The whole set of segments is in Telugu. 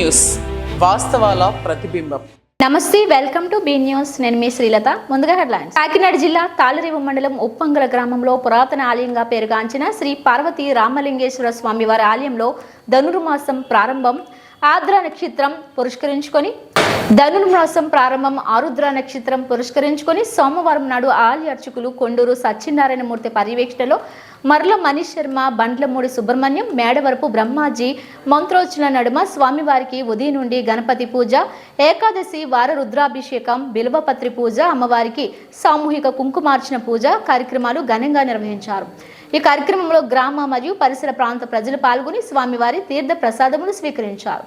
న్యూస్ వాస్తవాల ప్రతిబింబం. నమస్తే, వెల్కమ్ టు బీ న్యూస్. నేను మీ శ్రీలత. ముందుగా హెడ్లైన్స్. కాకినాడ జిల్లా తాళరేవు మండలం ఉప్పంగల గ్రామంలో పురాతన ఆలయంగా పేరుగాంచిన శ్రీ పార్వతీ రామలింగేశ్వర స్వామి వారి ఆలయంలో ధనుర్మాసం ప్రారంభం. ఆరుద్ర నక్షత్రం పురస్కరించుకొని సోమవారం నాడు ఆలయ అర్చకులు కొండూరు సత్యనారాయణమూర్తి పర్యవేక్షణలో మర్ల మనీష్ శర్మ, బండ్లమూడి సుబ్రహ్మణ్యం, మేడవరపు బ్రహ్మాజీ మంత్రోచ్చరణ నడుమ స్వామివారికి ఉదయం నుండి గణపతి పూజ, ఏకాదశి వార రుద్రాభిషేకం, బిల్వపత్రి పూజ, అమ్మవారికి సామూహిక కుంకుమార్చన పూజ కార్యక్రమాలు ఘనంగా నిర్వహించారు. ఈ కార్యక్రమంలో గ్రామ మరియు పరిసర ప్రాంత ప్రజలు పాల్గొని స్వామివారి తీర్థ ప్రసాదములు స్వీకరించారు.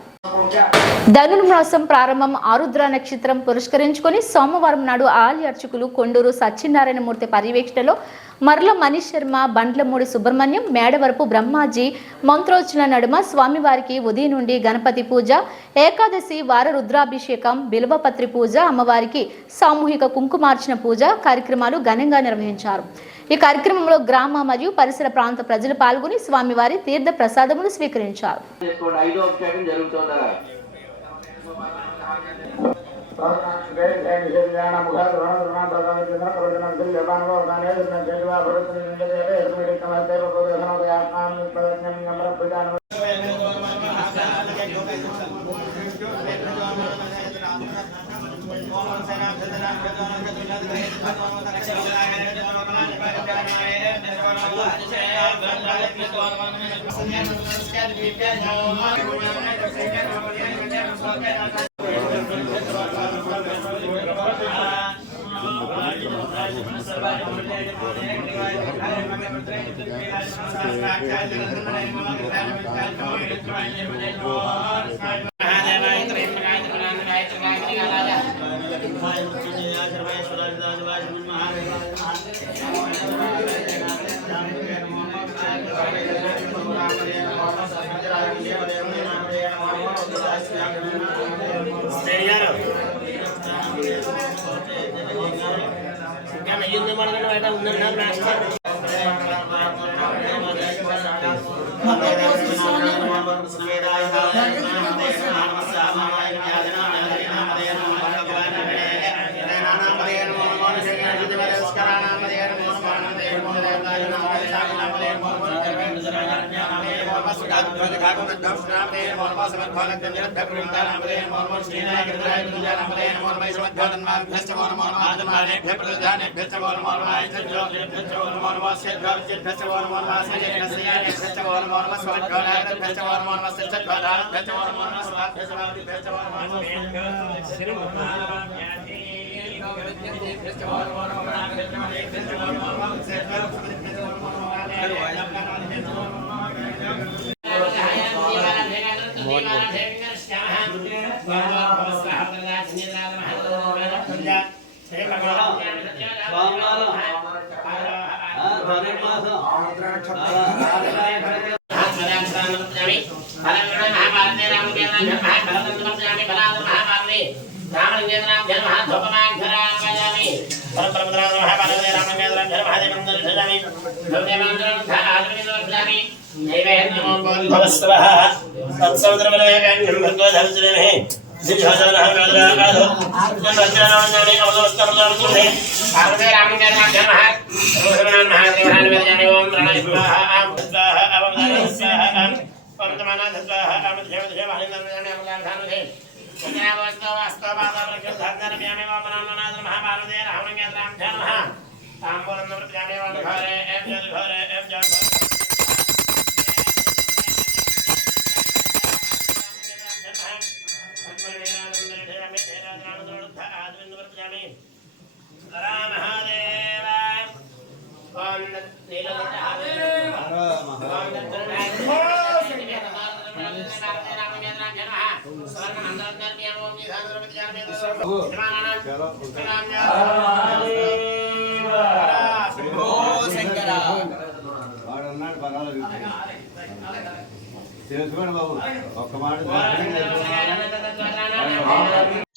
ధనుర్మాసం ప్రారంభం. ఆరుద్ర నక్షత్రం పురస్కరించుకొని సోమవారం నాడు ఆలయ అర్చకులు కొండూరు సత్యనారాయణమూర్తి పర్యవేక్షణలో మర్ల మనీష్ శర్మ, బండ్లమూడి సుబ్రహ్మణ్యం, మేడవరపు బ్రహ్మాజీ మంత్రోచ్చరణ నడుమ స్వామివారికి ఉదయం నుండి గణపతి పూజ, ఏకాదశి వార రుద్రాభిషేకం, బిల్వపత్రి పూజ, అమ్మవారికి సామూహిక కుంకుమార్చన పూజ కార్యక్రమాలు ఘనంగా నిర్వహించారు. ఈ కార్యక్రమంలో గ్రామ మరియు పరిసర ప్రాంత ప్రజలు పాల్గొని స్వామివారి తీర్థ ప్రసాదములు స్వీకరించారు.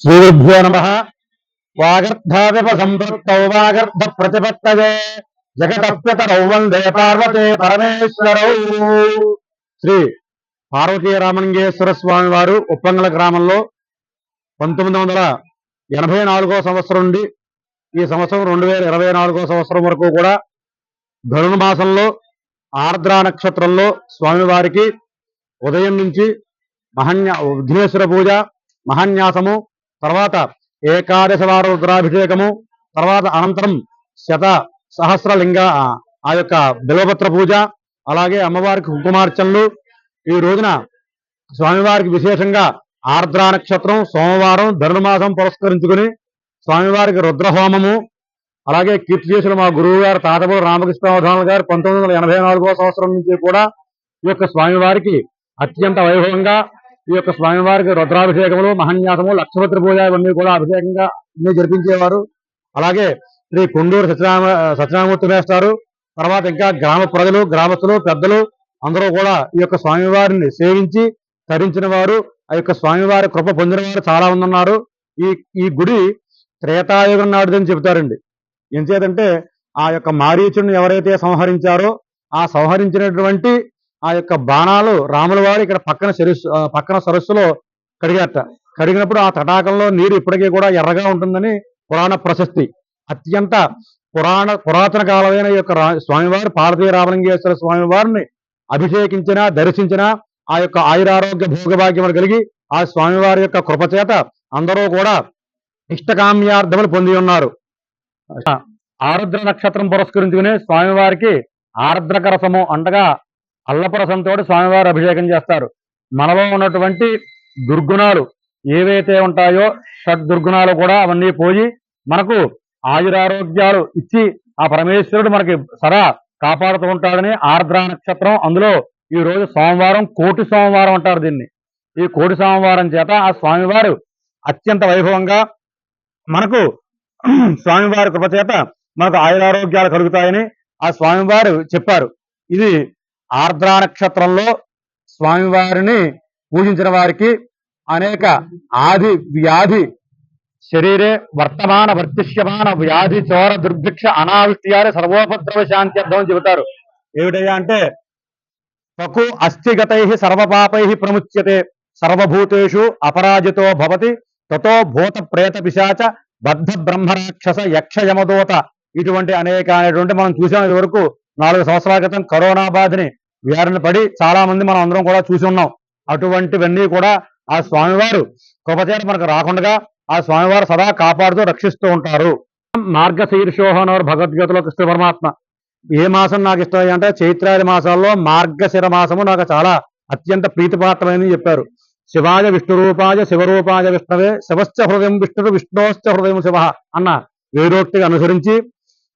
శ్రీగురుభ్యో నమః. వాగర్ధావివ సంపృక్తౌ వాగర్ధ ప్రతిపత్తయే జగతప్యతరౌ వందే పార్వతే పరమేశ్వరౌ. శ్రీ పార్వతీ రామలింగేశ్వర స్వామి వారు ఉప్పంగల గ్రామంలో 1984 సంవత్సరం నుండి ఈ సంవత్సరం 2024 సంవత్సరం వరకు కూడా ధనుర్మాసంలో ఆర్ద్రా నక్షత్రంలో స్వామివారికి ఉదయం నుంచి విఘ్నేశ్వర పూజ, మహాన్యాసము, తర్వాత ఏకాదశ వార రుద్రాభిషేకము, తర్వాత అనంతరం సహస్రలింగ ఆ యొక్క బిల్వపత్ర పూజ, అలాగే అమ్మవారికి కుంకుమార్చనలు. ఈ రోజున స్వామివారికి విశేషంగా ఆర్ద్రా నక్షత్రం సోమవారం ధనుర్మాసం పురస్కరించుకుని స్వామివారికి రుద్రహోమము, అలాగే కీర్తి చేసిన మా గురువు గారు తాతపూడి రామకృష్ణవధానులు గారు 1984 సంవత్సరం నుంచి కూడా ఈ యొక్క స్వామివారికి అత్యంత వైభవంగా ఈ యొక్క స్వామివారికి రుద్రాభిషేకములు, మహాన్యాసము, లక్షపత్రి పూజ ఇవన్నీ కూడా అభిషేకంగా జరిపించేవారు. అలాగే శ్రీ కొండూరు సత్యనారాయణమూర్తి వేస్తారు. తర్వాత ఇంకా గ్రామ ప్రజలు, గ్రామస్తులు, పెద్దలు అందరూ కూడా ఈ యొక్క స్వామివారిని సేవించి తరించిన వారు, ఆ యొక్క స్వామివారి కృప పొందిన వారు చాలా మంది ఉన్నారు. ఈ గుడి త్రేతాయుగం నాటిదని చెబుతారండి. ఎంచేతంటే ఆ యొక్క మారీచుడిని ఎవరైతే సంహరించారో ఆ సంహరించినటువంటి ఆ యొక్క బాణాలు రాముల వారు ఇక్కడ పక్కన సరస్సులో కడిగినప్పుడు ఆ తటాకంలో నీరు ఇప్పటికీ కూడా ఎర్రగా ఉంటుందని పురాణ ప్రశస్తి. అత్యంత పురాతన కాలమైన ఈ యొక్క స్వామివారు పార్వతీ రామలింగేశ్వర స్వామి వారిని అభిషేకించిన, దర్శించిన ఆ యొక్క ఆయురారోగ్య భోగభాగ్యములు కలిగి ఆ స్వామివారి యొక్క కృపచేత అందరూ కూడా ఇష్టకామ్యార్థములు పొంది ఉన్నారు. ఆరుద్ర నక్షత్రం పురస్కరించుకుని స్వామివారికి ఆర్ద్రక రసము అంటగా అల్లపరసంతో స్వామివారు అభిషేకం చేస్తారు. మనలో ఉన్నటువంటి దుర్గుణాలు ఏవైతే ఉంటాయో షడ్దుర్గుణాలు కూడా అవన్నీ పోయి మనకు ఆయురారోగ్యాలు ఇచ్చి ఆ పరమేశ్వరుడు మనకి సదా కాపాడుతూ ఉంటాడని ఆర్ద్రా నక్షత్రం. అందులో ఈ రోజు సోమవారం కోటి సోమవారం అంటారు దీన్ని. ఈ కోటి సోమవారం చేత ఆ స్వామివారు అత్యంత వైభవంగా మనకు స్వామివారి కృపచేత మనకు ఆయురారోగ్యాలు కలుగుతాయని ఆ స్వామివారు చెప్పారు. ఇది ఆర్ద్రా నక్షత్రంలో స్వామివారిని పూజించిన వారికి అనేక ఆది వ్యాధి శరీరే వర్తమాన వర్తిష్యమాన వ్యాధి చోర దుర్భిక్ష అనావిష్ట్యాలు సర్వోపద్రవ శాంతి అర్థం చెబుతారు. ఏమిటయ్యా అంటే తకు అస్థిగతై సర్వపాపై ప్రముచ్యతే సర్వభూతేషు అపరాజితో భవతి తతో భూత ప్రేత పిశాచ బద్ధ బ్రహ్మరాక్షస యక్ష యమదూత. ఇటువంటి అనేకమైనటువంటి మనం చూసాం. ఇది వరకు 4 సంవత్సరాల క్రితం కరోనా బాధని వ్యాధిని పడి చాలా మంది మనం అందరం కూడా చూసి ఉన్నాం. అటువంటివన్నీ కూడా ఆ స్వామివారు కృపచేత మనకు రాకుండా ఆ స్వామివారు సదా కాపాడుతూ రక్షిస్తూ ఉంటారు. మార్గశీర్షోహనవారు భగవద్గీతలో కృష్ణ పరమాత్మ ఏ మాసం నాకు ఇష్టం అంటే చైత్రాది మాసాల్లో మార్గశిర మాసము నాకు చాలా అత్యంత ప్రీతిపాత్రమైనది చెప్పారు. శివాయ విష్ణురూపాయ శివరూపాయ విష్ణవే శివశ్చ హృదయం విష్ణుడు విష్ణోశ్చ హృదయం శివ అన్న వేదోక్తిగా అనుసరించి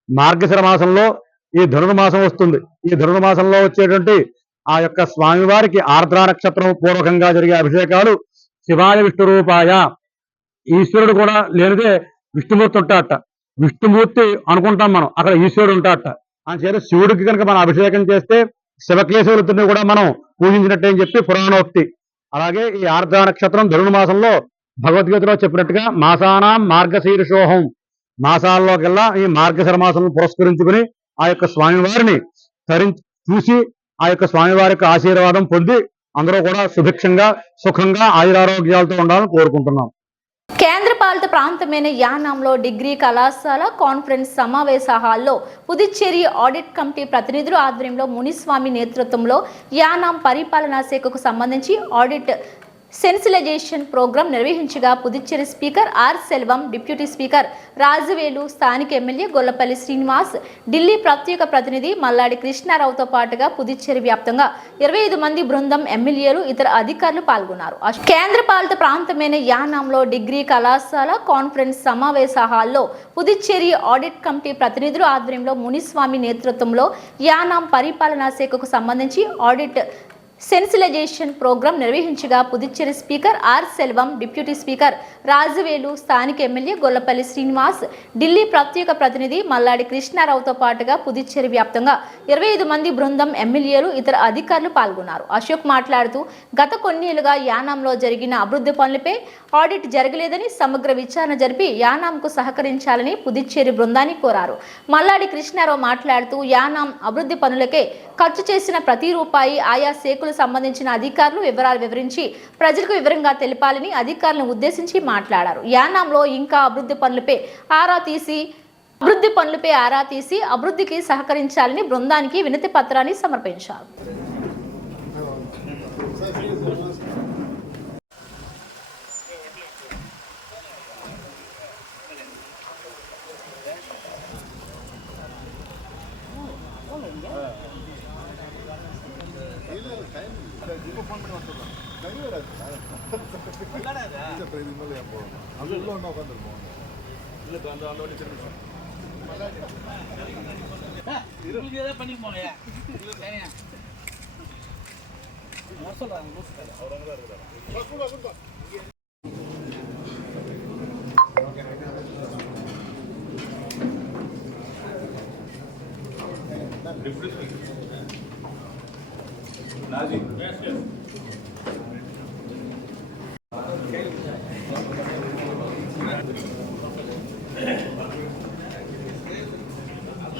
మార్గశిర మాసంలో ఈ ధనుర్మాసం వస్తుంది. ఈ ధనుర్మాసంలో వచ్చేటువంటి ఆ యొక్క స్వామివారికి ఆర్ద్రా నక్షత్రం పూర్వకంగా జరిగే అభిషేకాలు శివాయ విష్ణురూపాయ. ఈశ్వరుడు కూడా లేనిదే విష్ణుమూర్తి ఉంటాడట. విష్ణుమూర్తి అనుకుంటాం మనం, అక్కడ ఈశ్వరుడు ఉంటాడట. అందుచేత శివుడికి కనుక మనం అభిషేకం చేస్తే శివకేశవులతో కూడా మనం పూజించినట్టే అని చెప్పి పురాణోక్తి. అలాగే ఈ ఆర్ద్రా నక్షత్రం ధనుర్మాసంలో భగవద్గీతలో చెప్పినట్టుగా మాసానాం మార్గశీర్షోహం, మాసాల్లోకెల్లా ఈ మార్గశిర మాసం పురస్కరించుకుని ఆ యొక్క స్వామివారిని చూసి ఆ యొక్క స్వామివారి యొక్క ఆశీర్వాదం పొంది అందరూ కూడా సుభిక్షంగా సుఖంగా ఆయురారోగ్యాలతో ఉండాలని కోరుకుంటున్నాం. కేంద్రపాలిత ప్రాంతమైన యానాంలో డిగ్రీ కళాశాల కాన్ఫరెన్స్ సమావేశ హాల్లో పుదుచ్చేరి ఆడిట్ కమిటీ ప్రతినిధుల ఆధ్వర్యంలో మునిస్వామి నేతృత్వంలో యానాం పరిపాలనా శాఖకు సంబంధించి ఆడిట్ సెన్సిలైజేషన్ ప్రోగ్రాం నిర్వహించగా Puducherry speaker R Selvam, deputy speaker Rajuvelu, స్థానిక ఎమ్మెల్యే గొల్లపల్లి శ్రీనివాస్, ఢిల్లీ ప్రత్యేక ప్రతినిధి మల్లాడి కృష్ణారావుతో పాటుగా పుదుచ్చేరి వ్యాప్తంగా 25 మంది బృందం ఎమ్మెల్యేలు, ఇతర అధికారులు పాల్గొన్నారు. కేంద్రపాలిత ప్రాంతమైన యానాంలో డిగ్రీ కళాశాల కాన్ఫరెన్స్ సమావేశ హాల్లో పుదుచ్చేరి ఆడిట్ కమిటీ ప్రతినిధుల ఆధ్వర్యంలో మునిస్వామి నేతృత్వంలో యానాం పరిపాలనా శాఖకు సంబంధించి ఆడిట్ సెన్సిలైజేషన్ ప్రోగ్రాం నిర్వహించగా Puducherry speaker R Selvam, deputy speaker Rajuvelu, స్థానిక ఎమ్మెల్యే గొల్లపల్లి శ్రీనివాస్, ఢిల్లీ ప్రత్యేక ప్రతినిధి మల్లాడి కృష్ణారావుతో పాటుగా పుదుచ్చేరి వ్యాప్తంగా 25 మంది బృందం ఎమ్మెల్యేలు, ఇతర అధికారులు పాల్గొన్నారు. అశోక్ మాట్లాడుతూ గత కొన్నేళ్లుగా యానాంలో జరిగిన అభివృద్ధి పనులపై ఆడిట్ జరగలేదని సమగ్ర విచారణ జరిపి యానాంకు సహకరించాలని పుదుచ్చేరి బృందాన్ని కోరారు. మల్లాడి కృష్ణారావు మాట్లాడుతూ యానాం అభివృద్ధి పనులకే ఖర్చు చేసిన ప్రతి రూపాయి ఆయా శాఖలు పనులకు సంబంధించిన అధికారులు వివరాలు వివరించి ప్రజలకు వివరంగా తెలిపాలని అధికారులను ఉద్దేశించి మాట్లాడారు. యానాంలో ఇంకా అభివృద్ధి పనులపై ఆరా తీసి అభివృద్ధికి సహకరించాలని బృందానికి వినతి పత్రాన్ని సమర్పించారు.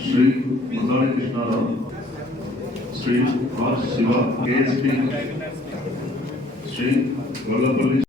श्री मदारी कृष्णाराव, श्री आर शिवा, KSP, श्री वल्लभपल्ली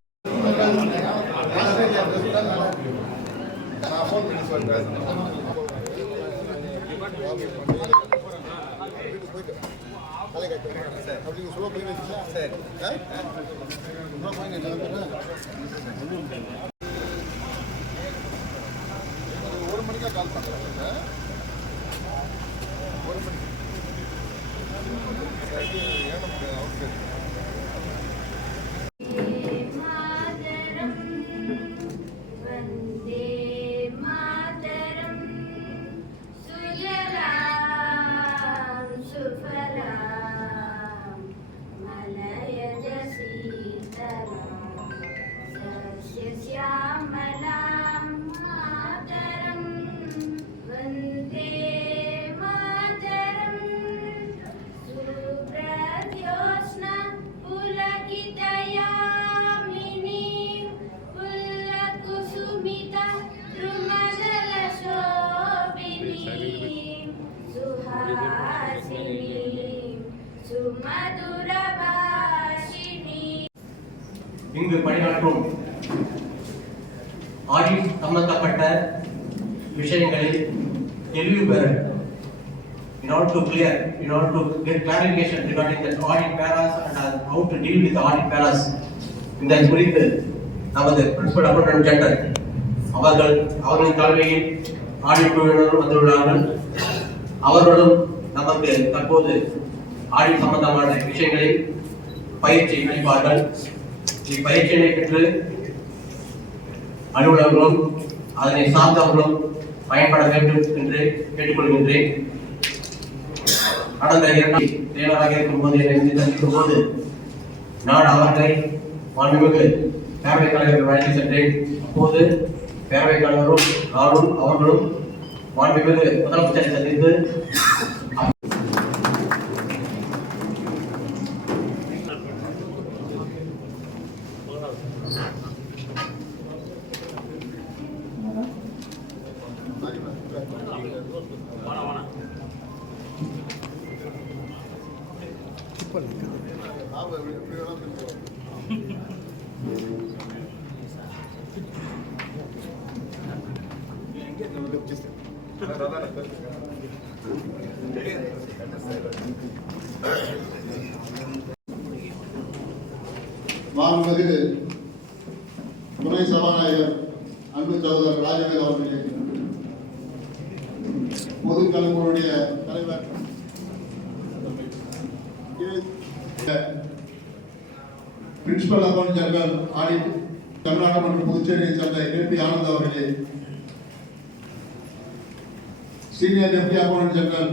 இங்கு பணியாற்றும் ஆடிட் சம்பந்தப்பட்ட விஷயங்களில் தெளிவு பெற in order to get clarification regarding the audit paras and how to deal with the audit paras இந்த குறித்து நமது பிரின்சிபல் அக்கவுண்டன்ட் ஜெனரல் அவர்களின் தலைமையில் ஆடிட் குழுவினர் வந்துள்ளார்கள். அவர்களும் நமக்கு தற்போது ஆடிட் சம்பந்தமான விஷயங்களில் பயிற்சி அளிப்பார்கள். இப்பயிற்சியை பெற்று அலுவலர்களும் அதனை சார்ந்தவர்களும் பயன்பட வேண்டும் என்று கேட்டுக்கொள்கின்றேன். கடந்த 2 செயலராக இருக்கும்போது என்னை சந்திக்கும் போது நான் அவர்களை மாண்புமிகு பேரவைக் தலைவர்கள் வழங்கி சென்றேன். அப்போது பேரவைக் தலைவரும் நானும் அவர்களும் மாண்புமிகு முதலமைச்சரை சந்தித்து மாண்புமிகு துணை சபாநாயகர் அன்பு சகோதரர் ராஜவேல் அவர்களே, பொதுக்கல்வியுடைய தலைவர் principal account general audit Tamil Nadu மற்றும் புதுச்சேரியை சேர்ந்த KP ஆனந்த் அவர்களே, senior deputy account general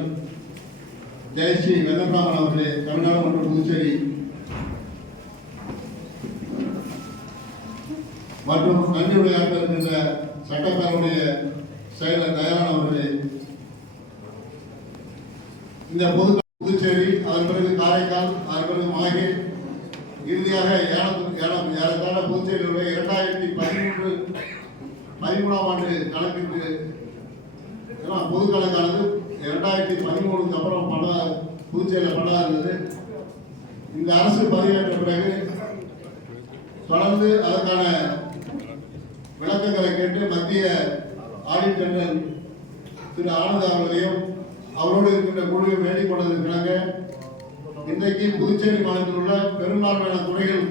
Jayashree Venkatraman அவர்களே, தமிழ்நாடு மற்றும் புதுச்சேரி, மற்றும் நன்றியுரையாற்ற இருக்கின்ற சட்டப்பேரவையுடைய செயலர் தயாரான அவர்களே, இந்த புதுச்சேரி, அதன் பிறகு காரைக்கால், அதன் பிறகு மாஹே, இறுதியாக ஏறத்தாழ புதுச்சேரியிலுடைய 2013ஆம் ஆண்டு கணக்கிற்கு பொது கணக்கானது 2013க்கு அப்புறம் புதுச்சேரியில் பண்ணாத இருந்தது. இந்த அரசு பதவியேற்ற பிறகு தொடர்ந்து அதற்கான விளக்கங்களை கேட்டு மத்திய ஆடிட் ஜெனரல் திரு ஆனந்த் அவர்களையும் அவரோடு இருக்கின்ற குழுவை வேண்டிக் கொண்டதற்காக இன்றைக்கு புதுச்சேரி மாநிலத்தில் உள்ள பெரும்பான்மையான துறைகள்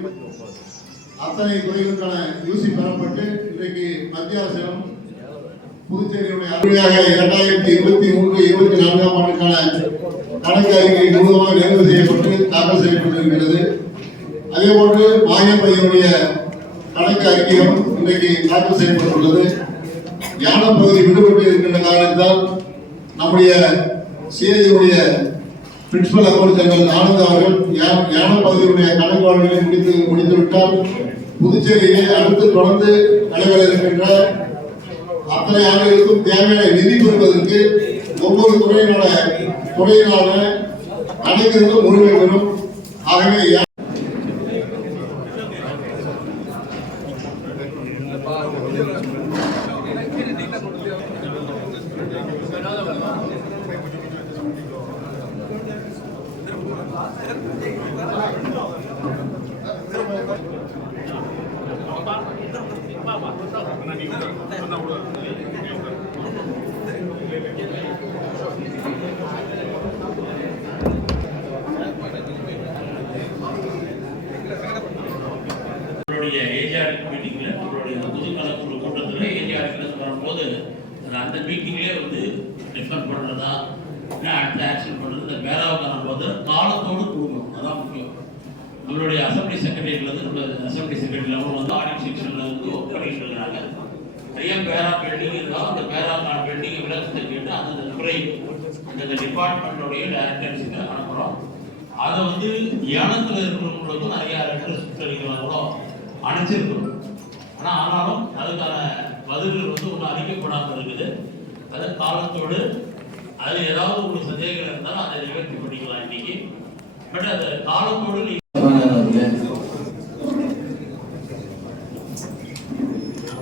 அத்தனை துறைகளுக்கான யூசி பெறப்பட்டு இன்றைக்கு மத்திய அரசிடம் புதுச்சேரியுடைய அருமையாக 2023-24 ஆண்டுக்கான கணக்கு அறிக்கை முழுவதுமாக நிறைவு செய்யப்பட்டு தாக்கல் செய்யப்பட்டிருக்கிறது. அதே போன்று மாயப்பையனுடைய கணக்கு அறிக்கையும் இன்றைக்கு தாக்கல் செய்யப்பட்டுள்ளது. யானம் பகுதி விடுபட்டு இருக்கின்ற காரணத்தால் நம்முடைய சிஐயுடைய பிரின்சிபல் அக்கௌண்ட் ஜெனரல் ஆனந்த் அவர்கள் யானம் பகுதியுடைய கணக்கு வழக்குகளை முடித்துவிட்டால் புதுச்சேரியிலே அடுத்து தொடர்ந்து நடைபெற இருக்கின்ற அத்தனை ஆண்டுகளுக்கும் தேவையான நிதி பெறுவதற்கு ஒவ்வொரு துறையினால அனைத்திற்கும் உரிமை பெறும். ஆகவே ஏஜிஆர் மீட்டிங்ல உங்களுடைய பொதுக்கால குழு கூட்டத்தில் ஏஜிஆர் வரும்போது அந்த மீட்டிங்லேயே வந்து டிஃபர் பண்ணுறதா அடுத்த ஆக்ஷன் பண்ணுறது இந்த பேராவுக்கான போது காலத்தோடு கொடுக்கணும். அதான் முக்கியம். உங்களுடைய அசம்பிளி செக்ரட்டரியிலேருந்து அசம்பிளி செக்ரட்டரி லெவல் வந்து ஆடிட் செக்ஷனில் வந்து ஒர்க் பண்ணிட்டு இருக்காங்க. நிறைய பேரா பெண்டிங் இருந்தாலும் அந்த பேராவுக்கான பெண்டிங்கை விளக்கத்தை கேட்டு அந்த துறை அந்த டிபார்ட்மெண்ட்டோடைய டைரக்டர்ஸுக்கு அனுப்புகிறோம். அதை வந்து யானத்தில் இருக்கிறவங்களுக்கும் நிறைய ரெக்வஸ்ட் அனுப்பிச்சிருக்கணும். ஆனால் ஆனாலும் அதுக்கான பதில்கள் வந்து ஒன்றும் அறிக்கப்படாமல் இருக்குது. அது காலத்தோடு அதில் ஏதாவது ஒரு சந்தேகங்கள் இருந்தாலும் அதை நிவர்த்தி பண்ணிக்கலாம் இன்னைக்கு. பட் அந்த காலத்தோடு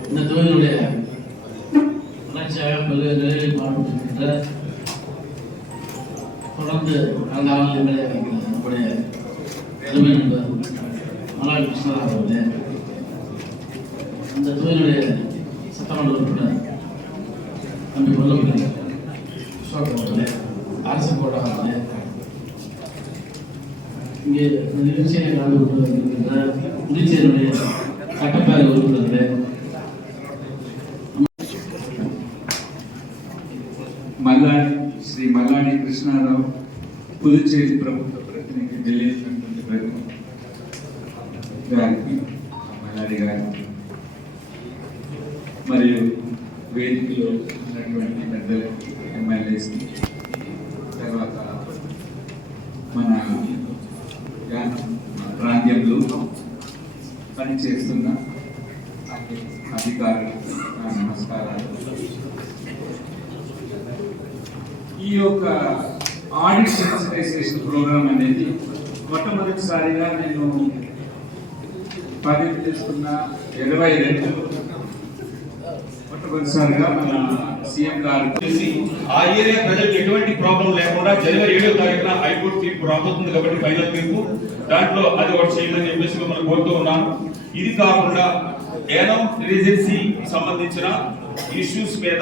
இந்த தொழிலுடைய வளர்ச்சியாக பல்வேறு பாடுபட்டிருக்கின்ற தொடர்ந்து அந்த ஆளுநர்களை நம்முடைய எதுவுமே நண்பர் மலாய் கிருஷ்ணராவ் அவர்களே, அந்த தொழிலுடைய சட்டமன்ற உறுப்பினர் தம்பி வல்லபதி அசோக் அவர்களே, அரசு கோட்டா அவர்களே, இங்கே நிகழ்ச்சியை கலந்து கொண்டு வருகின்ற புதுச்சேரியுடைய சட்டப்பேரவை உறுப்பினர்களே, శ్రీ మల్లాడి కృష్ణారావు పుదుచ్చేరి ప్రభుత్వ ప్రతినిధి తెలియజేసినటువంటి గారికి మల్లాడి గారికి మరియు వేదికలో ఉన్నటువంటి పెద్దలకి ఎమ్మెల్యేస్కి తర్వాత మన ప్రాంతంలో పనిచేస్తున్న అధికారులకు నమస్కారాలు. ఈ యొక్క ఆడిట్ సెన్సిటైజేషన్ ప్రోగ్రామ్ అనేది మొట్టమొదటిసారిగా నేను బాధ్యత తీసుకున్న 22 మొట్టమొదటిసారిగా మన సీఎం గారు ఆ ఏరియా ప్రజలకు ఎటువంటి ప్రాబ్లం లేకుండా జనవరి 7వ తారీఖున హైకోర్టు తీర్పు రాబోతుంది కాబట్టి ఫైనల్ తీర్పు దాంట్లో అది ఒకటి చేయాలని చెప్పేసి మనం కోరుతూ ఉన్నాను. ఇది కాకుండా ఏనం రీజెన్సీ సంబంధించిన ఇష్యూస్ మీద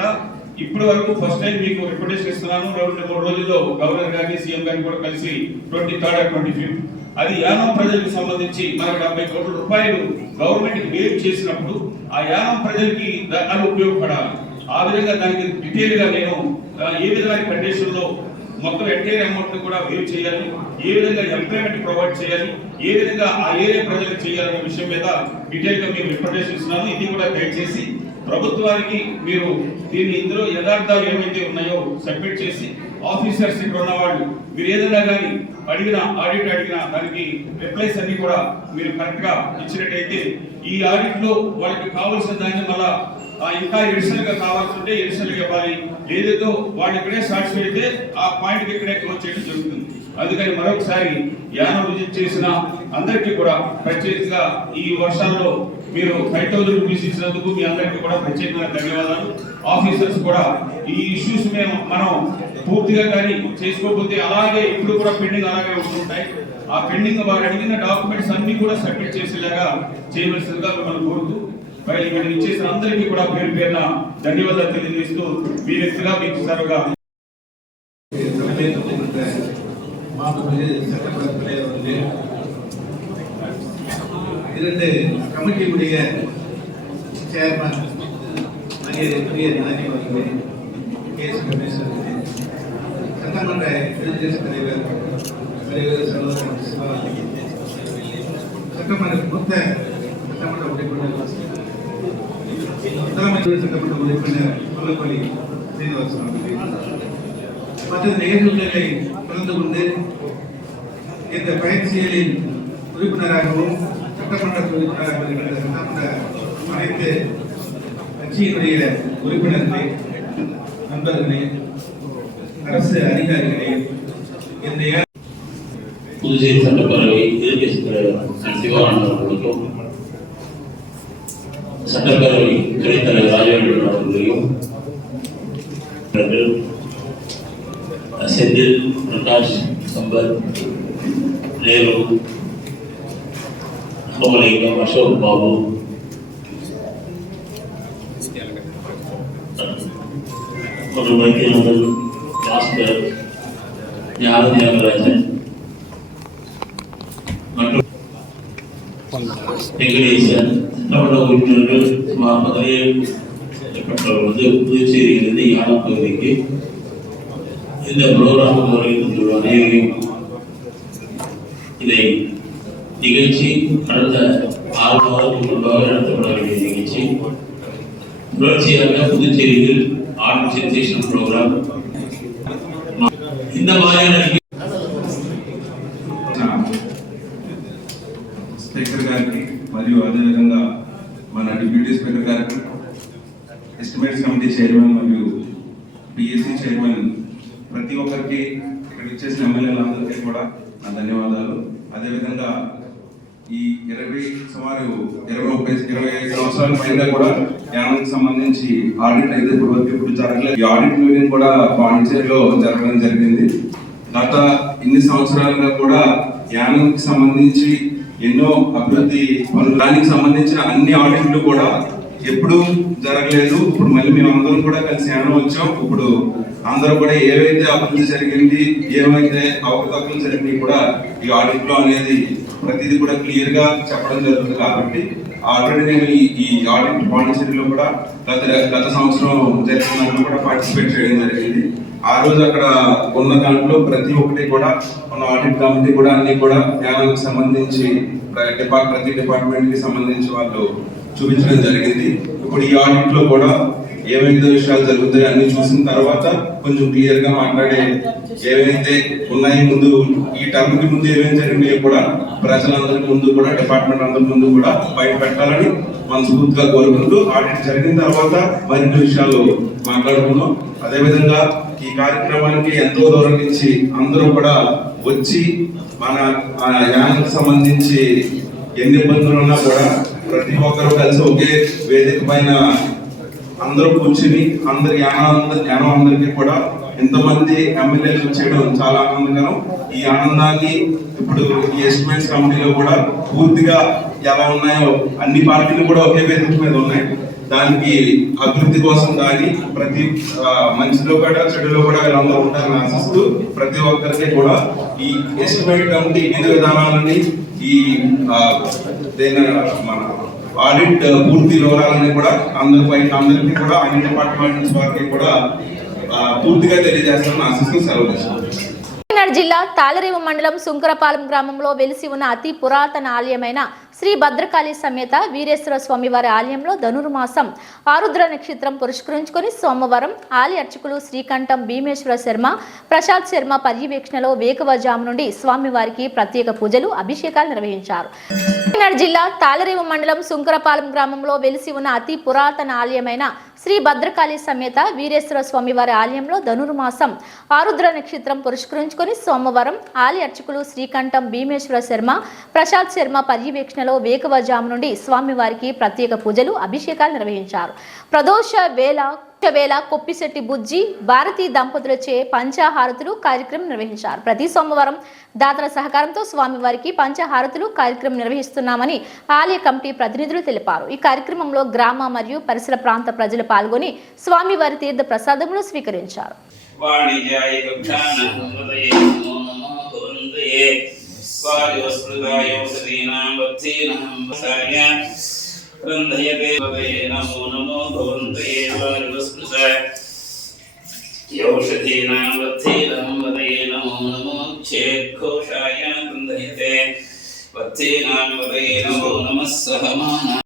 ఇప్పటి వరకు ఫస్ట్ టైం మీకు రిప్రజెంటేషన్ ఇస్తున్నాను. 2-3 రోజుల్లో గవర్నర్ గారిని సీఎం గారిని కూడా కలిసి 23rd or 25th అది యానం ప్రజలకు సంబంధించి మనకు 70 కోట్ల రూపాయలు గవర్నమెంట్ వేవ్ చేసినప్పుడు ఆ యానం ప్రజలకి అది ఉపయోగపడాలి. ఆ విధంగా దానికి డీటెయిల్ గా నేను ఏ విధమైన కండిషన్ లో మొత్తం ఎంటైర్ అమౌంట్ కూడా వేవ్ చేయాలి, ఏ విధంగా ఎంప్లాయ్మెంట్ ప్రొవైడ్ చేయాలి, ఏ విధంగా ఆ ఏరియా ప్రజలకు చేయాలనే విషయం మీద డీటెయిల్ గా మేము రిప్రజెంటేషన్ ఇస్తున్నాను. ఇది కూడా దయచేసి ప్రభుత్వానికి మీరు దీన్ని ఇందులో యథార్థాలు ఏమైతే ఉన్నాయో సబ్మిట్ చేసి ఆఫీసర్స్ ఇక్కడ ఉన్న వాళ్ళు మీరు ఏదైనా కానీ అడిగినా ఆడిట్ అడిగినా దానికి రిప్లైస్ అన్ని కూడా మీరు కరెక్ట్ గా ఇచ్చినట్టయితే ఈ ఆడిట్ లో వాళ్ళకి కావాల్సిన దాన్ని మళ్ళా ఇంకా ఎడిషనల్ గా కావాల్సి ఉంటే ఎడిషనల్ గా ఇవ్వాలి, లేదో వాళ్ళు ఇక్కడే సాటిస్ఫై అయితే ఆ పాయింట్ ఇక్కడే క్లోజ్ చేయడం జరుగుతుంది. అందుకని మరొకసారి యానం విజిట్ చేసిన అందరికీ కూడా ప్రత్యేకంగా ఈ వర్షాల్లో మీరు 5,000 రూపీస్ ఇచ్చినందుకు మీ అందరికీ కూడా ప్రత్యేకంగా ధన్యవాదాలు. ఆఫీసర్స్ కూడా ఈ ఇష్యూస్ మనం పూర్తిగా కానీ చేసుకోకపోతే అలాగే ఇప్పుడు కూడా పెండింగ్ అలాగే ఉంటుంటాయి. ఆ పెండింగ్ వారు అడిగిన డాక్యుమెంట్స్ అన్ని కూడా సబ్మిట్ చేసేలాగా చేయవలసిందిగా మిమ్మల్ని కోరుతూ ఇక్కడ ఇచ్చేసిన అందరికీ కూడా పేరు పేరున ధన్యవాదాలు తెలియజేస్తూ మీ వ్యక్తిగా మీకు సర్వగా இரண்டு கமிட்டியுடைய சேர்மன் மரியாதைக்குரிய நாயகம் அவர்களே, கேஸ் கமிஷனர்களே, சட்டமன்ற எதிர்க்கட்சி தலைவர் சகோதரர் சிவா, சட்டமன்ற மூத்த சட்டமன்ற உறுப்பினர் முதலமைச்சர் சட்டமன்ற உறுப்பினர் முல்லப்பள்ளி சீனிவாசன் அவர்களே, மற்ற நிகழ்வுகளை கலந்து கொண்டு இந்த பயிற்சிகளில் உறுப்பினராகவும் சட்டமன்ற உறுப்பினராக இருக்கின்ற சட்டமன்ற அனைத்து கட்சியினுடைய உறுப்பினர்களே, நண்பர்களே, அரசு அதிகாரிகளே, இந்த புதுச்சேரி சட்டப்பேரவை எதிர்க்கட்சி தலைவர் சிவானந்தன் அவர்களுக்கும் சட்டப்பேரவை துணைத் தலைவர் ராஜவேந்திரன் அவர்களையும் செந்தில், பிரகாஷ், சம்பத், நேரு, சோமலிங்கம், அசோக் பாபு, மற்றும் வைத்தியநாதன், பாஸ்கர், ஞான தியாகராஜன் மற்றும் வெங்கடேசன் சட்டமன்ற உறுப்பினர்கள் சுமார் 17 வந்து புதுச்சேரியிலிருந்து யானம் பகுதிக்கு இந்த புரோகிராம் வருகின்ற அனைவரையும் இதை நிகழ்ச்சி கடந்த 6 மாதத்துக்கு முன்பாக நடத்தப்பட வேண்டிய நிகழ்ச்சி தொடர்ச்சியாக புதுச்சேரியில் ஆர்ட் சென்சேஷன் ப்ரோக்ராம் இந்த மாதிரியான స్పీకర్ గారికి మరియు అదేవిధంగా మన డిప్యూటీ స్పీకర్ గారికి, ఎస్టిమేట్స్ కమిటీ చైర్మన్ మరియు పిఎస్సి చైర్మన్ ప్రతి ఒక్కరికి ఇక్కడ ఇచ్చేసిన ఎమ్మెల్యేలందరికీ కూడా నా ధన్యవాదాలు. అదేవిధంగా ఈ సుమారు 25 సంవత్సరాల పైన కూడా యానానికి సంబంధించి ఆడిట్ అయితే ఇప్పుడు జరగలేదు. ఈ ఆడిట్ మీటింగ్ కూడా పాండిచేరిలో జరగడం జరిగింది. గత ఇన్ని సంవత్సరాలుగా కూడా యానానికి సంబంధించి ఎన్నో అభివృద్ధి పనులు, దానికి సంబంధించిన అన్ని ఆడిట్లు కూడా ఎప్పుడు జరగలేదు. ఇప్పుడు మళ్ళీ మేమందరం కూడా కలిసి యానం వచ్చాం. ఇప్పుడు అందరూ కూడా ఏవైతే అభివృద్ధి జరిగింది, ఏవైతే అవకతవకలు జరిగినాయి కూడా ఈ ఆడిట్ లో అనేది ప్రతిదీ కూడా క్లియర్ గా చెప్పడం జరుగుతుంది. కాబట్టి ఆల్రెడీ నేను ఈ ఆడిట్ పాండిచేరిలో కూడా గత సంవత్సరం జరిగిన దాంట్లో కూడా పార్టిసిపేట్ చేయడం జరిగింది. ఆ రోజు అక్కడ ఉన్న దాంట్లో ప్రతి ఒక్కటి కూడా మన ఆడిట్ కమిటీ కూడా అన్ని కూడా యానానికి సంబంధించి ప్రతి డిపార్ట్మెంట్ కి సంబంధించి వాళ్ళు చూపించడం జరిగింది. ఇప్పుడు ఈ ఆడిట్ లో కూడా ఏవైతే విషయాలు జరుగుతాయో అన్ని చూసిన తర్వాత కొంచెం క్లియర్ గా మాట్లాడే ఏవైతే ఉన్నాయి, ముందు ఈ టర్మ్ కి ముందు ఏమేమి జరిగినాయో కూడా ప్రజలందరి ముందు కూడా డిపార్ట్మెంట్ అందరి ముందు కూడా బయట పెట్టాలని మనస్ఫూర్తిగా కోరుకుంటూ ఆడిట్ జరిగిన తర్వాత మరిన్ని విషయాలు మాట్లాడుకున్నాం. అదేవిధంగా ఈ కార్యక్రమానికి ఎంతో దూరం నుంచి అందరూ కూడా వచ్చి మన యానానికి సంబంధించి ఎన్ని ఇబ్బందులు ఉన్నా కూడా ప్రతి ఒక్కరు కలిసి ఒకే వేదిక పైన అందరూ కూర్చుని అందరి యానం అందరికీ కూడా ఎంతమంది ఎమ్మెల్యేలు చేయడం చాలా ఆనందకరం. ఈ ఆనందాన్ని ఇప్పుడు ఈ ఎస్టిమేట్స్ కమిటీలో కూడా పూర్తిగా ఎలా ఉన్నాయో అన్ని పార్టీలు కూడా ఒకే వేదిక మీద ఉన్నాయి. దానికి అభివృద్ధి కోసం కానీ ప్రతి మంచిలో కూడా చెడులో కూడా వీళ్ళందరూ ఉంటారని ఆశిస్తూ ప్రతి ఒక్కరికి కూడా ఈ ఎస్టిమేట్ కమిటీ విధి విధానాలని ఈ మన ఆడిట్ పూర్తి వివరాలని కూడా అందరికీ కూడా అన్ని డిపార్ట్మెంట్స్ వారికి కూడా పూర్తిగా తెలియజేస్తారని ఆశిస్తూ సెలవు తీసుకుంటాం. జిల్లా తాళరేవు మండలం సుంకరపాలెం గ్రామంలో వెలిసి ఉన్న అతి పురాతన ఆలయమైన శ్రీ భద్రకాళి సమేత వీరేశ్వర స్వామి వారి ఆలయంలో ధనుర్మాసం ఆరుద్ర నక్షత్రం పురస్కరించుకొని సోమవారం ఆలయ అర్చకులు శ్రీకంఠం భీమేశ్వర శర్మ, ప్రసాద్ శర్మ పర్యవేక్షణలో వేకువజాము నుండి స్వామివారికి ప్రత్యేక పూజలు, అభిషేకాలు నిర్వహించారు. జిల్లా తాళరేవు మండలం సుంకరపాలెం గ్రామంలో వెలిసి ఉన్న అతి పురాతన ఆలయమైన శ్రీ భద్రకాళి సమేత వీరేశ్వర స్వామి వారి ఆలయంలో ధనుర్మాసం ఆరుద్ర నక్షత్రం పురస్కరించుకొని సోమవారం ఆలయ అర్చకులు శ్రీకంఠం భీమేశ్వర శర్మ, ప్రసాద్ శర్మ పర్యవేక్షణలో పర్యవేక్షణలో వేకువజాము నుండి స్వామివారికి ప్రత్యేక పూజలు అభిషేకాలు నిర్వహించారు. ప్రదోష వేళ కొప్పిశెట్టి బుజ్జి భారతీ దంపతులచే పంచాహారతులు కార్యక్రమం నిర్వహించారు. ప్రతి సోమవారం దాతల సహకారంతో స్వామివారికి పంచహారతులు కార్యక్రమం నిర్వహిస్తున్నామని ఆలయ కమిటీ ప్రతినిధులు తెలిపారు. ఈ కార్యక్రమంలో గ్రామ మరియు పరిసర ప్రాంత ప్రజలు పాల్గొని స్వామివారి తీర్థ ప్రసాదములు స్వీకరించారు. यौषधीनां वत्थीनां वदये नमो नमो चेत्घोषाय गन्धयते वत्थीनां वदये नमो नमः सहमाना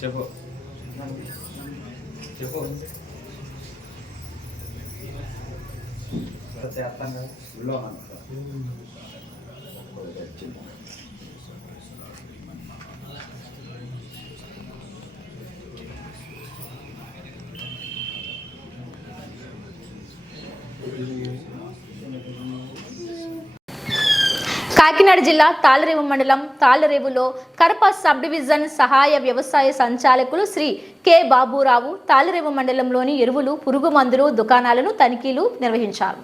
చెప్పు చెప్పు కాకినాడ జిల్లా తాళ్లరేవు మండలం తాళ్లరేవులో కడప సబ్ డివిజన్ సహాయ వ్యవసాయ సంచాలకులు శ్రీ కె బాబురావు తాళ్లరేవు మండలంలోని ఎరువులు పురుగు మందులు దుకాణాలను తనిఖీలు నిర్వహించారు.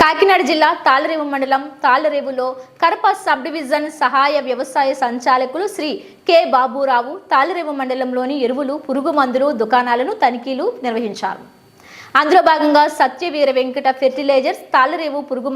కాకినాడ జిల్లా తాళ్లరేవు మండలం తాళ్లరేవులో కడప సబ్ డివిజన్ సహాయ వ్యవసాయ సంచాలకులు శ్రీ కె బాబురావు తాళ్లరేవు మండలంలోని ఎరువులు పురుగు మందులు దుకాణాలను తనిఖీలు నిర్వహించారు. అందులో భాగంగా సత్యవీర వెంకట ఫెర్టిలైజర్స్ తాళ్లరేవు పురుగు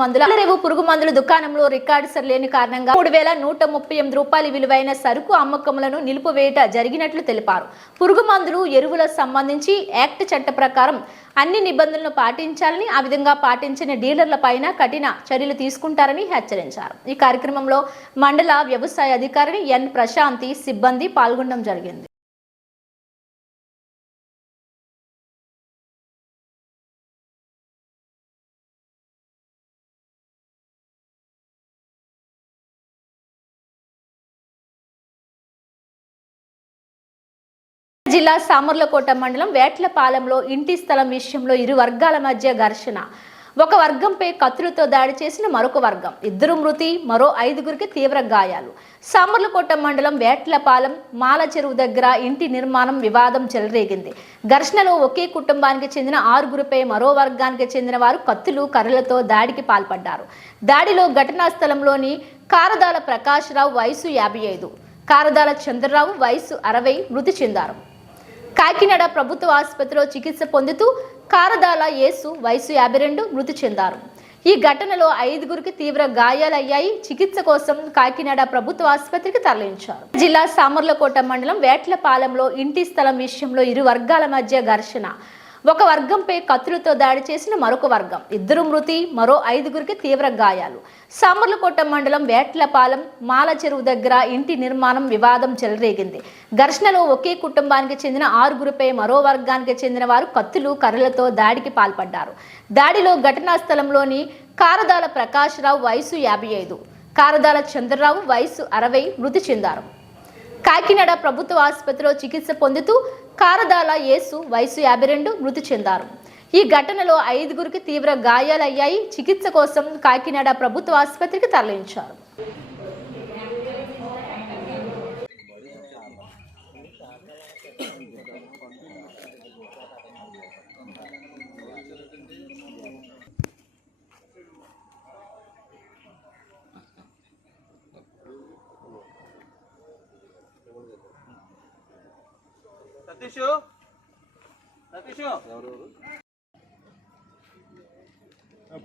మందుల దుకాణంలో రికార్డు సరిలేని కారణంగా 3,138 రూపాయల విలువైన సరుకు అమ్మకములను నిలిపివేయట జరిగినట్లు తెలిపారు. పురుగు మందులు ఎరువుల సంబంధించి యాక్ట్ చట్ట ప్రకారం అన్ని నిబంధనలను పాటించాలని, ఆ విధంగా పాటించిన డీలర్ల పైన కఠిన చర్యలు తీసుకుంటారని హెచ్చరించారు. ఈ కార్యక్రమంలో మండల వ్యవసాయ అధికారిని ఎన్ ప్రశాంతి సిబ్బంది పాల్గొనడం జరిగింది. జిల్లా సామర్లకోట మండలం వేట్లపాలెంలో ఇంటి స్థలం విషయంలో ఇరు వర్గాల మధ్య ఘర్షణ. ఒక వర్గంపై కత్తులతో దాడి చేసిన మరొక వర్గం, 2 మృతి, మరో 5గురికి తీవ్ర గాయాలు. సామర్లకోట మండలం వేట్లపాలెం మాల చెరువు దగ్గర ఇంటి నిర్మాణం వివాదం చెలరేగింది. ఘర్షణలో ఒకే కుటుంబానికి చెందిన 6గురిపై మరో వర్గానికి చెందిన వారు కత్తులు కర్రలతో దాడికి పాల్పడ్డారు. దాడిలో ఘటనా స్థలంలోని కారదాల ప్రకాశ్రావు వయసు 55, కారదాల చంద్రరావు వయసు 60 మృతి చెందారు. కాకినాడ ప్రభుత్వ ఆసుపత్రిలో చికిత్స పొందుతూ కారదాల యేసు వయసు 52 మృతి చెందారు. ఈ ఘటనలో 5గురికి తీవ్ర గాయాలయ్యాయి. చికిత్స కోసం కాకినాడ ప్రభుత్వ ఆసుపత్రికి తరలించారు. జిల్లా సామర్లకోట మండలం వేట్లపాలెంలో ఇంటి స్థలం విషయంలో ఇరు వర్గాల మధ్య ఘర్షణ. ఒక వర్గంపై కత్తులతో దాడి చేసిన మరొక వర్గం, 2 మృతి, మరో 5గురికి తీవ్ర గాయాలు. సామర్లకోట మండలం వేట్లపాలెం మాల చెరువు దగ్గర ఇంటి నిర్మాణం వివాదం చెలరేగింది. ఘర్షణలో ఒకే కుటుంబానికి చెందిన 6గురిపై మరో వర్గానికి చెందిన వారు కత్తులు కర్రలతో దాడికి పాల్పడ్డారు. దాడిలో ఘటనా స్థలంలోని కారదాల ప్రకాశ్రావు వయసు 55, కారదాల చంద్రరావు వయసు 60 మృతి చెందారు. కాకినాడ ప్రభుత్వ ఆసుపత్రిలో చికిత్స పొందుతూ కారదాల యేసు వయసు 52 మృతి చెందారు. ఈ ఘటనలో 5గురికి తీవ్ర గాయాలయ్యాయి. చికిత్స కోసం కాకినాడ ప్రభుత్వ ఆసుపత్రికి తరలించారు.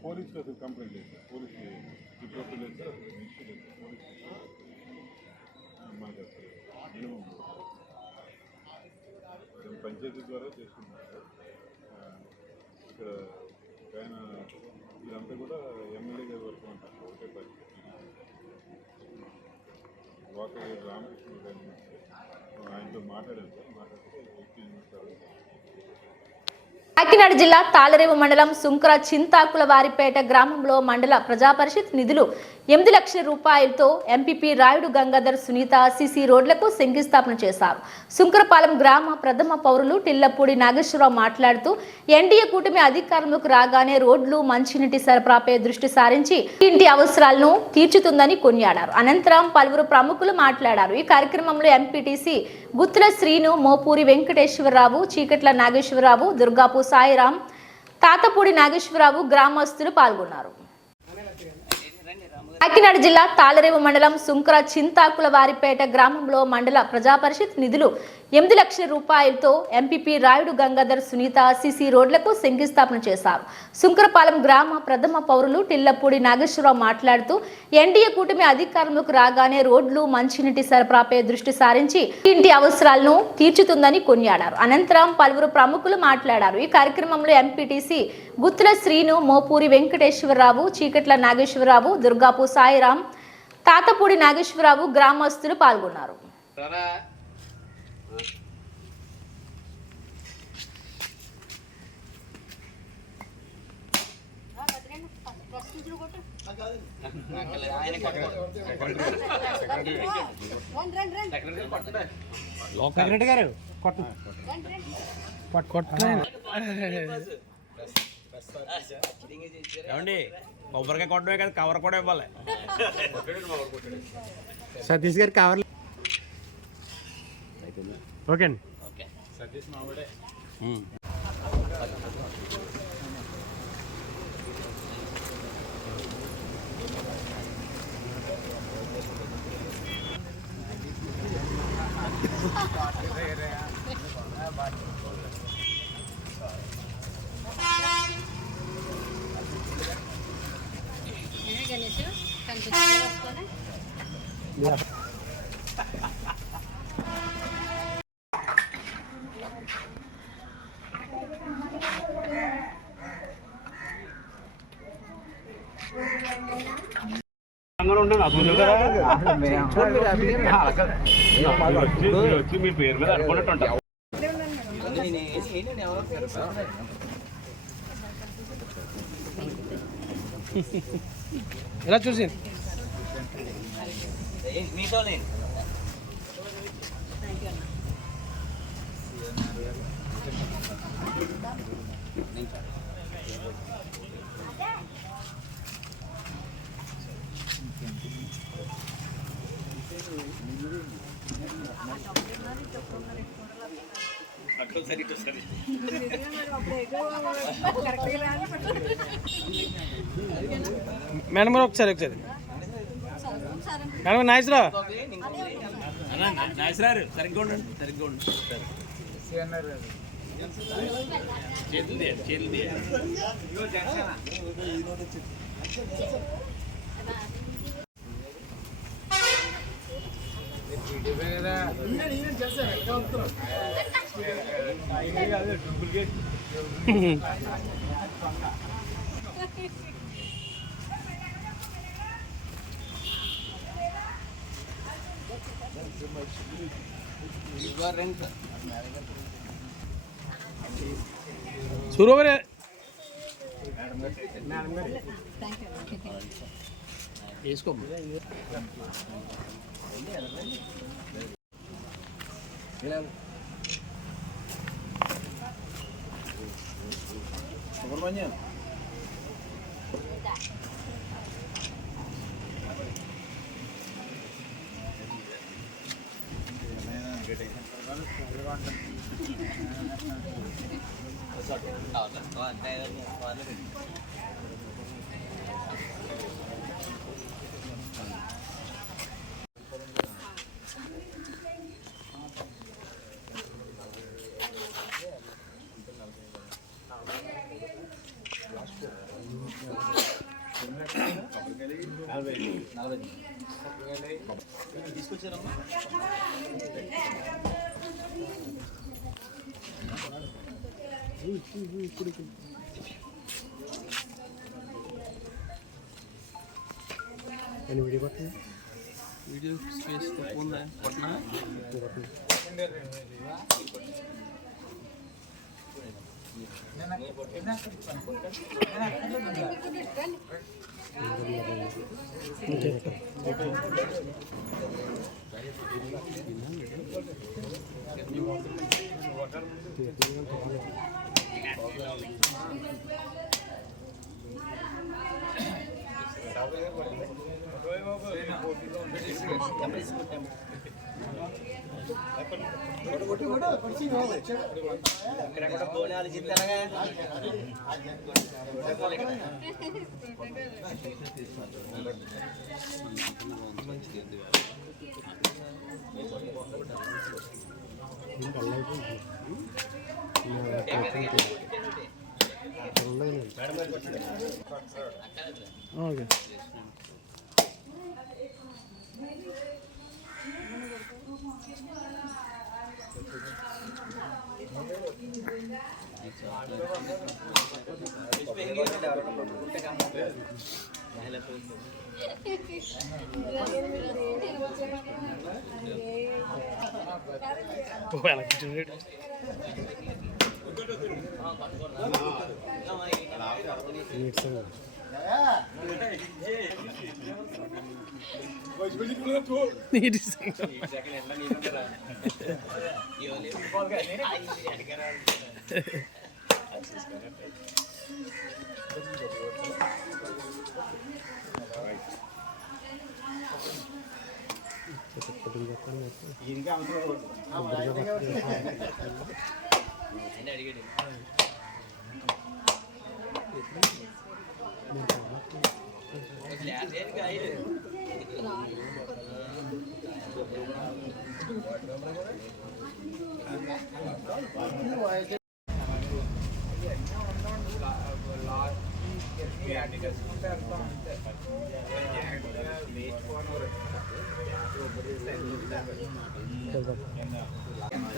పోలీస్ స్టేషన్ కంప్లైంట్ చేశారు. పోలీస్ రిపోర్ట్ లేదు సార్, పంచాయతీ ద్వారా చేసుకున్నారు సార్. ఇక్కడ ఆయన ఇదంతా కూడా ఎమ్మెల్యే గారి వరకు అంటారు. ఒకటే పరిస్థితి వాకర్ రామకృష్ణ గారి ఆయనతో మాట్లాడారు సార్. మాట్లాడితే కాకినాడ జిల్లా తాళ్లరేవు మండలం సుంకర చింతాకుల వారిపేట గ్రామంలో మండల ప్రజాపరిషత్ నిధులు 8 లక్షల రూపాయలతో ఎంపీపీ రాయుడు గంగాధర్ సునీత సిసి రోడ్లకు శంకుస్థాపన చేశారు. సుంకరపాలెం గ్రామ ప్రథమ పౌరులు టిల్లపూడి నాగేశ్వరరావు మాట్లాడుతూ ఎన్డీఏ కూటమి అధికారంలోకి రాగానే రోడ్లు, మంచినీటి సరఫరాపై దృష్టి సారించి ఇంటి అవసరాలను తీర్చుతుందని కొనియాడారు. అనంతరం పలువురు ప్రముఖులు మాట్లాడారు. ఈ కార్యక్రమంలో ఎంపీటీసీ గుత్తుల శ్రీను, మోపూరి వెంకటేశ్వరరావు, చీకట్ల నాగేశ్వరరావు, దుర్గాపు సాయిరాం, తాతపూడి నాగేశ్వరరావు, గ్రామస్తులు పాల్గొన్నారు. కాకినాడ జిల్లా తాళరేవు మండలం సుంకర చింతాకుల వారిపేట గ్రామంలో మండల ప్రజాపరిషత్ నిధులు 8 లక్షల రూపాయలతో ఎంపీపీ రాయుడు గంగాధర్ సునీత సిసి రోడ్లకు శంకుస్థాపన చేశారు. సుంకరపాలెం గ్రామ ప్రథమ పౌరులు టిల్లపూడి నాగేశ్వరరావు మాట్లాడుతూ ఎన్డీఏ కూటమి అధికారంలోకి రాగానే రోడ్లు మంచినీటి సరఫరాపై దృష్టి సారించి ఇంటి అవసరాలను తీర్చుతుందని కొనియాడారు. అనంతరం పలువురు ప్రముఖులు మాట్లాడారు. ఈ కార్యక్రమంలో ఎంపీటీసీ గుత్తుల శ్రీను, మోపూరి వెంకటేశ్వరరావు, చీకట్ల నాగేశ్వరరావు, దుర్గాపు సాయిరాం, తాతపూడి నాగేశ్వరరావు గ్రామస్తులు పాల్గొన్నారు. ఏమండి కొబ్బరికాయ కొట్టడమే కదా కవర్ కూడా ఇవ్వాలి. సతీష్ గారి కవర్ ఓకే అండి. సతీష్ మావిడే. వచ్చి మీ పేరు మీద అనుకున్నట్టు ఇలా చూసి మేడం గారు ఒకసారి మేడం నాయసరా నాయసరారు సరిగ్గా ఉండండి, సరిగ్గా ఉండండి. చేతులు సూర్యవరే వేసుకో. సుబ్రహ్మణ్యం తీసుకొచ్చారమ్మా. వీడియో స్పేస్ తక్కువ ఉందా? కొట్టినా ఓకే.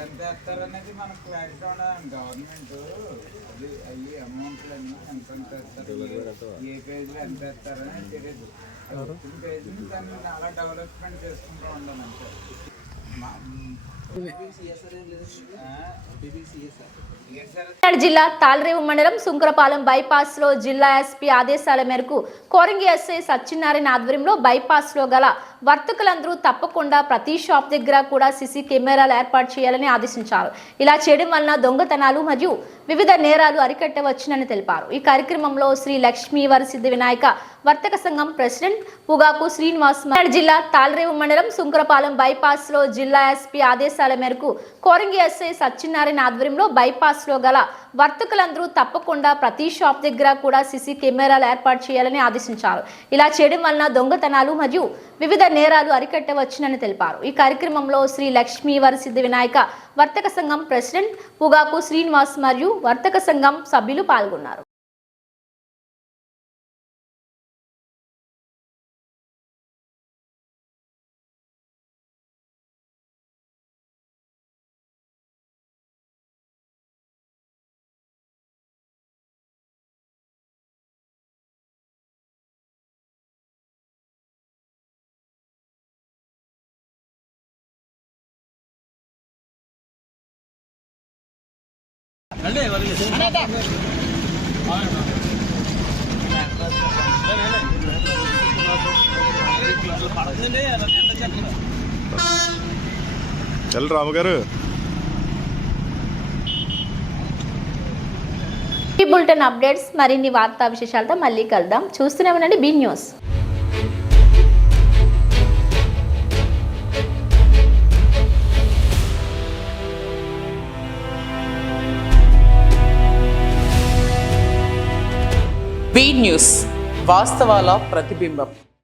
ఎంత వేస్తారనేది మనకు క్లారిటీ ఉండదు గవర్నమెంట్ అది అయ్యి అమౌంట్లని ఎంత వేస్తారు ఏ పేజ్లో ఎంత వేస్తారని తెలియదు పేజ్ని దాన్ని అలా డెవలప్మెంట్ చేసుకుంటూ ఉండాలి అంతే జిల్లా తాళ్రేవు మండలం సుంకరపాలెం బైపాస్ లో జిల్లా ఎస్పీ ఆదేశాల మేరకు కోరంగి ఎస్ఐ సత్యనారాయణ ఆధ్వర్యంలో బైపాస్ లో గల వర్తకులందరూ తప్పకుండా ప్రతి షాప్ దగ్గర కూడా సీసీ కెమెరాలు ఏర్పాటు చేయాలని ఆదేశించారు. ఇలా చేయడం వలన దొంగతనాలు మరియు వివిధ నేరాలు అరికట్టవచ్చునని తెలిపారు. ఈ కార్యక్రమంలో శ్రీ లక్ష్మీ వరసిద్ధ వినాయక వర్తక సంఘం ప్రెసిడెంట్ పుగాకు శ్రీనివాస్ జిల్లా తాళ్రేవు మండలం సుంకరపాలెం బైపాస్ లో జిల్లా ఎస్పీ ఆదేశాల మేరకు కోరంగి ఎస్ఐ సత్యనారాయణ ఆధ్వర్యంలో బైపాస్ లో గల వర్తకులందరూ తప్పకుండా ప్రతి షాప్ దగ్గర కూడా సీసీ కెమెరాలు ఏర్పాటు చేయాలని ఆదేశించారు. ఇలా చేయడం వలన దొంగతనాలు మరియు వివిధ నేరాలు అరికట్టవచ్చునని తెలిపారు. ఈ కార్యక్రమంలో శ్రీ లక్ష్మీ వరసిద్ధ వినాయక వర్తక సంఘం ప్రెసిడెంట్ పుగాకు శ్రీనివాస్ మరియు వర్తక సంఘం సభ్యులు పాల్గొన్నారు. చల్ రామగారు. ఈ బులెటిన్ అప్డేట్స్ మరిన్ని వార్తా విశేషాలతో మళ్ళీ కలుద్దాం. చూస్తూనే ఉండండి బీ న్యూస్. బీ న్యూస్ వాస్తవాల ప్రతిబింబం.